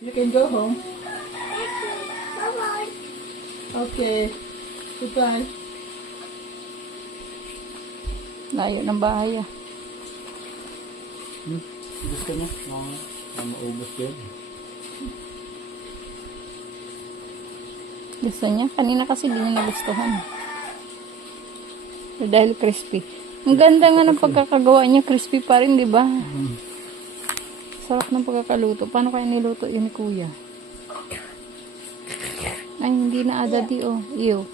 You can go home. Bye-bye. Okay. Goodbye. Layo ng bahay ah. Gusto mo? Maubos yun. Gusto niya. Kanina kasi di niya nagustuhan. Pero dahil crispy. Ang ganda nga ng pagkakagawa niya. Crispy pa rin, di ba? Sarap ng pagkakaluto. Paano kaya niluto yun ni Kuya? Ay, hindi na adadi oh. Ew.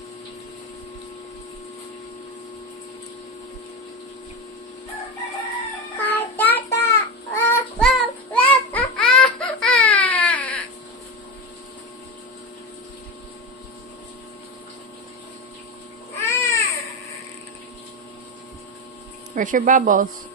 Where's your bubbles?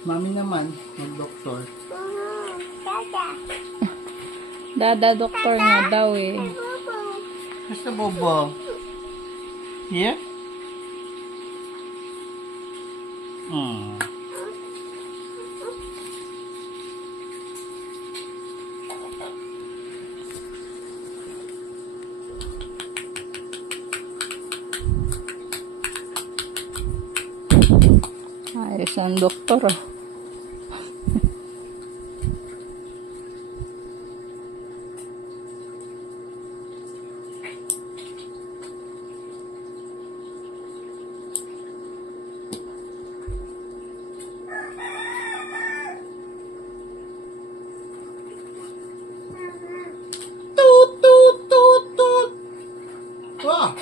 Mami naman, mag-doktor. Dada, doktor nga daw eh. Basta bobo. Here? Ayos ang doktor ah. Toot, toot, toot, toot. Ah!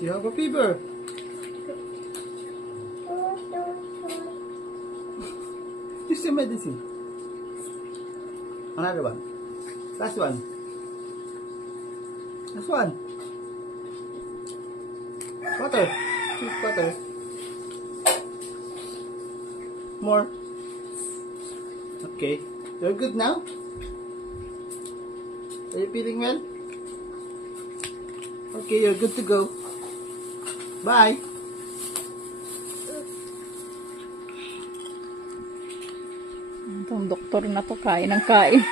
You have a fever. Use the medicine. Another one. Last one. Last one. Water. Use water. More. Okay. You're good now? Are you feeling well? Okay, you're good to go. Bye. Itong doktor na to, kain ng kain.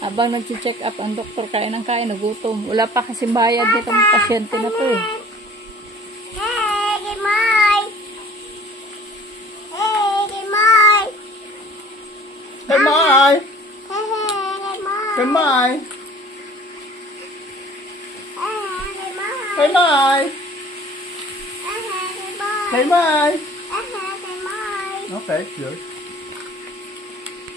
Habang nag-check up ang doktor, kain ng kain, nagutom. Wala pa kasi bayad nitong pasyente na to eh. Hey, Mai! Hey, Mai! Hey, Mai! Hey, Mai! Okay, good.